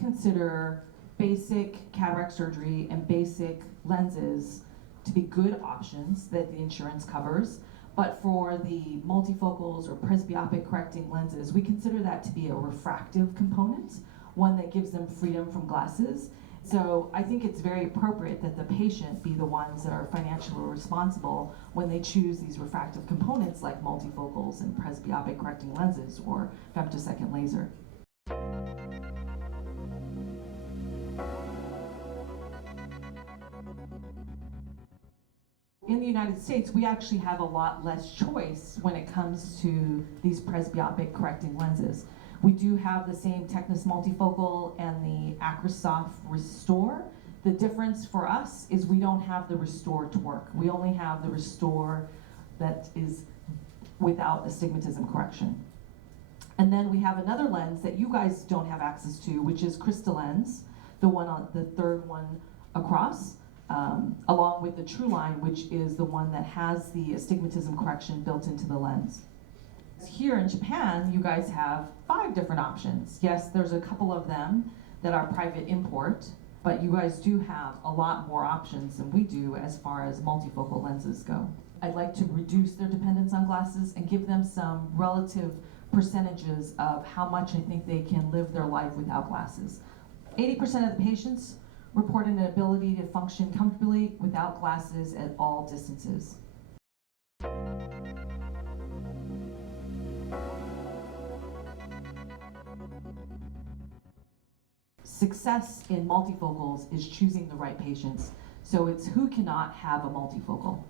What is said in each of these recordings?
consider basic cataract surgery and basic lenses to be good options that the insurance covers. But for the multifocals or presbyopic correcting lenses, we consider that to be a refractive component, one that gives them freedom from glasses. So I think it's very appropriate that the patient be the ones that are financially responsible when they choose these refractive components like multifocals and presbyopic correcting lenses or femtosecond laser. In the United States, we actually have a lot less choice when it comes to these presbyopic correcting lenses. We do have the same Tecnis multifocal and the Acrosoft Restore. The difference for us is we don't have the Restore Toric. We only have the Restore that is without astigmatism correction. And then we have another lens that you guys don't have access to, which is Crystalens, the one on the third one across. Along with the True Line, which is the one that has the astigmatism correction built into the lens. Here in Japan, you guys have 5 different options. Yes, there's a couple of them that are private import, but you guys do have a lot more options than we do as far as multifocal lenses go. I'd like to reduce their dependence on glasses and give them some relative percentages of how much I think they can live their life without glasses. 80% of the patients report an ability to function comfortably without glasses at all distances. Success in multifocals is choosing the right patients. So it's who cannot have a multifocal.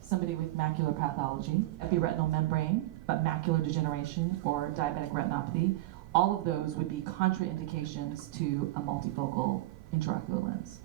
Somebody with macular pathology, epiretinal membrane, but macular degeneration or diabetic retinopathy, all of those would be contraindications to a multifocal intraocular lens.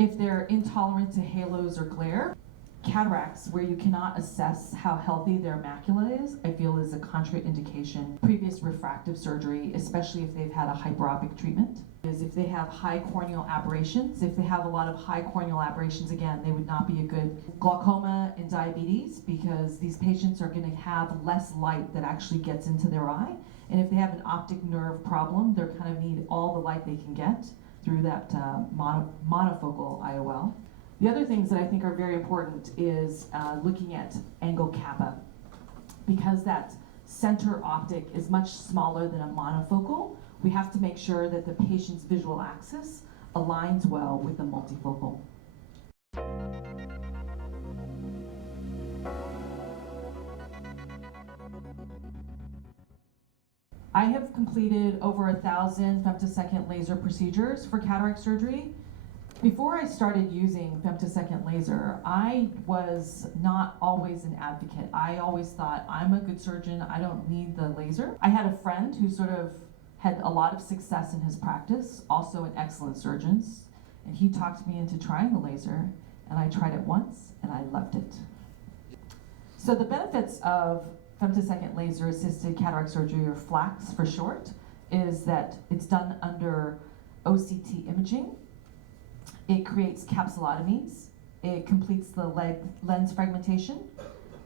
If they're intolerant to halos or glare, cataracts where you cannot assess how healthy their macula is, I feel is a contraindication. Previous refractive surgery, especially if they've had a hyperopic treatment, is if they have high corneal aberrations. If they have a lot of high corneal aberrations, again, they would not be a good glaucoma and diabetes because these patients are going to have less light that actually gets into their eye. And if they have an optic nerve problem, they're kind of need all the light they can get through that monofocal IOL. The other things that I think are very important is looking at angle kappa. Because that center optic is much smaller than a monofocal, we have to make sure that the patient's visual axis aligns well with the multifocal. I have completed over 1,000 femtosecond laser procedures for cataract surgery. Before I started using femtosecond laser, I was not always an advocate. I always thought, I'm a good surgeon, I don't need the laser. I had a friend who sort of had a lot of success in his practice, also an excellent surgeon, and he talked me into trying the laser, and I tried it once, and I loved it. So the benefits of femtosecond laser assisted cataract surgery, or FLACS for short, is that it's done under OCT imaging. It creates capsulotomies. It completes the lens fragmentation.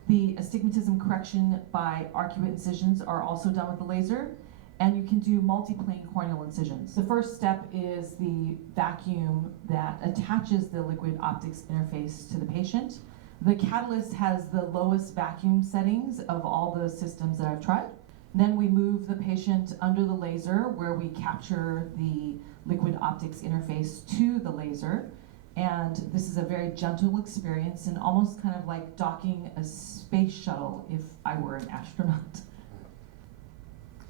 The astigmatism correction by arcuate incisions are also done with the laser. And you can do multiplane corneal incisions. The first step is the vacuum that attaches the liquid optics interface to the patient. The Catalyst has the lowest vacuum settings of all the systems that I've tried. Then we move the patient under the laser where we capture the liquid optics interface to the laser. And this is a very gentle experience and almost kind of like docking a space shuttle if I were an astronaut.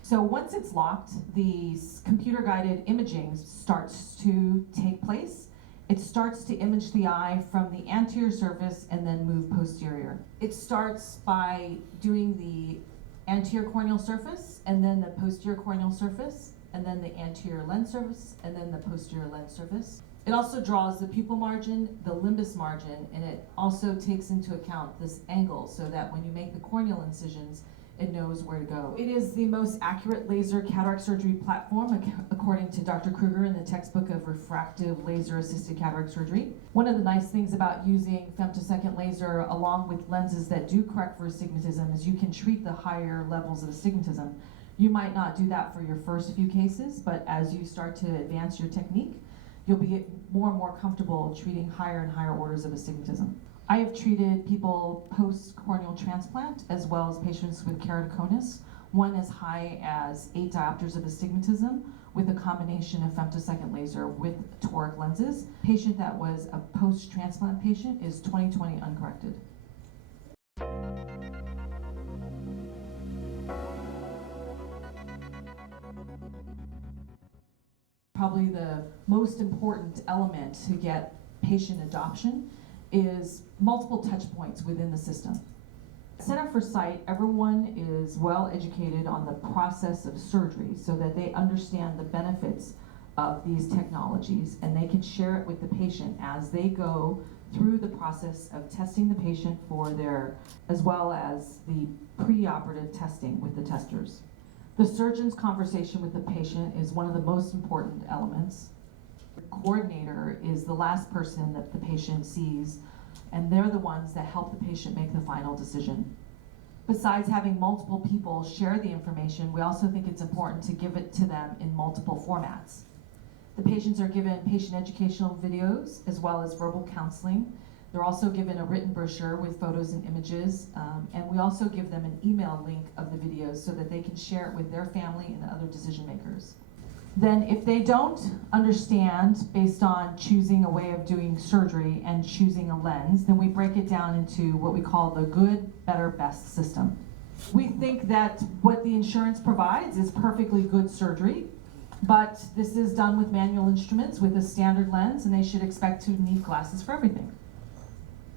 So once it's locked, the computer-guided imaging starts to take place. It starts to image the eye from the anterior surface and then move posterior. It starts by doing the anterior corneal surface, and then the posterior corneal surface, and then the anterior lens surface, and then the posterior lens surface. It also draws the pupil margin, the limbus margin, and it also takes into account this angle so that when you make the corneal incisions, it knows where to go. It is the most accurate laser cataract surgery platform according to Dr. Kruger in the textbook of refractive laser-assisted cataract surgery. One of the nice things about using femtosecond laser along with lenses that do correct for astigmatism is you can treat the higher levels of astigmatism. You might not do that for your first few cases, but as you start to advance your technique, you'll be more and more comfortable treating higher and higher orders of astigmatism. I have treated people post-corneal transplant as well as patients with keratoconus, one as high as 8 diopters of astigmatism with a combination of femtosecond laser with toric lenses. Patient that was a post-transplant patient is 20/20 uncorrected. Probably the most important element to get patient adoption is multiple touch points within the system. Center for Sight, everyone is well educated on the process of surgery so that they understand the benefits of these technologies and they can share it with the patient as they go through the process of testing the patient for their, as well as the preoperative testing with the testers. The surgeon's conversation with the patient is one of the most important elements. The coordinator is the last person that the patient sees, and they're the ones that help the patient make the final decision. Besides having multiple people share the information, we also think it's important to give it to them in multiple formats. The patients are given patient educational videos as well as verbal counseling. They're also given a written brochure with photos and images, and we also give them an email link of the videos so that they can share it with their family and other decision makers. Then if they don't understand based on choosing a way of doing surgery and choosing a lens, then we break it down into what we call the good, better, best system. We think that what the insurance provides is perfectly good surgery, but this is done with manual instruments with a standard lens, and they should expect to need glasses for everything.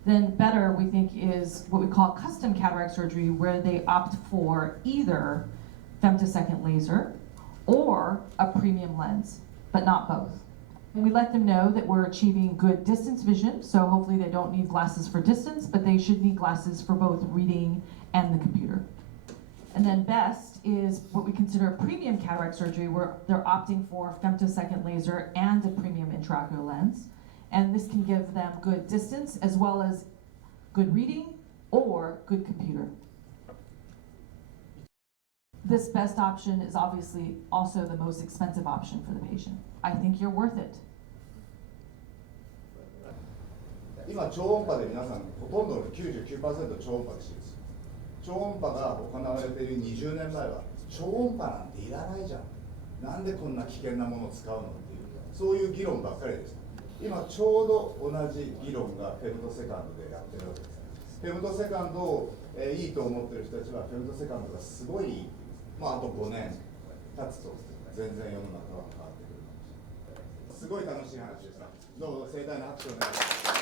Then better, we think, is what we call custom cataract surgery, where they opt for either femtosecond laser or a premium lens, but not both. And we let them know that we're achieving good distance vision, so hopefully they don't need glasses for distance, but they should need glasses for both reading and the computer. And then best is what we consider premium cataract surgery, where they're opting for femtosecond laser and a premium intraocular lens. And this can give them good distance as well as good reading or good computer. This best option is obviously also the most expensive option for the patient. I think you're worth it. 今超音波で皆さんほとんどの 99% 超音波で手術。超音波が行われている20年前は超音波なんていらないじゃん。なんでこんな危険なものを使うのっていうそういう議論ばっかりでした。今ちょうど同じ議論がフェムトセカンドでやってるわけです。フェムトセカンドを、いいと思ってる人たちはフェムトセカンドがすごいいい。あと5年経つと全然世の中は変わってくるかもしれない。すごい楽しい話でした。どうぞ盛大な拍手をお願いします。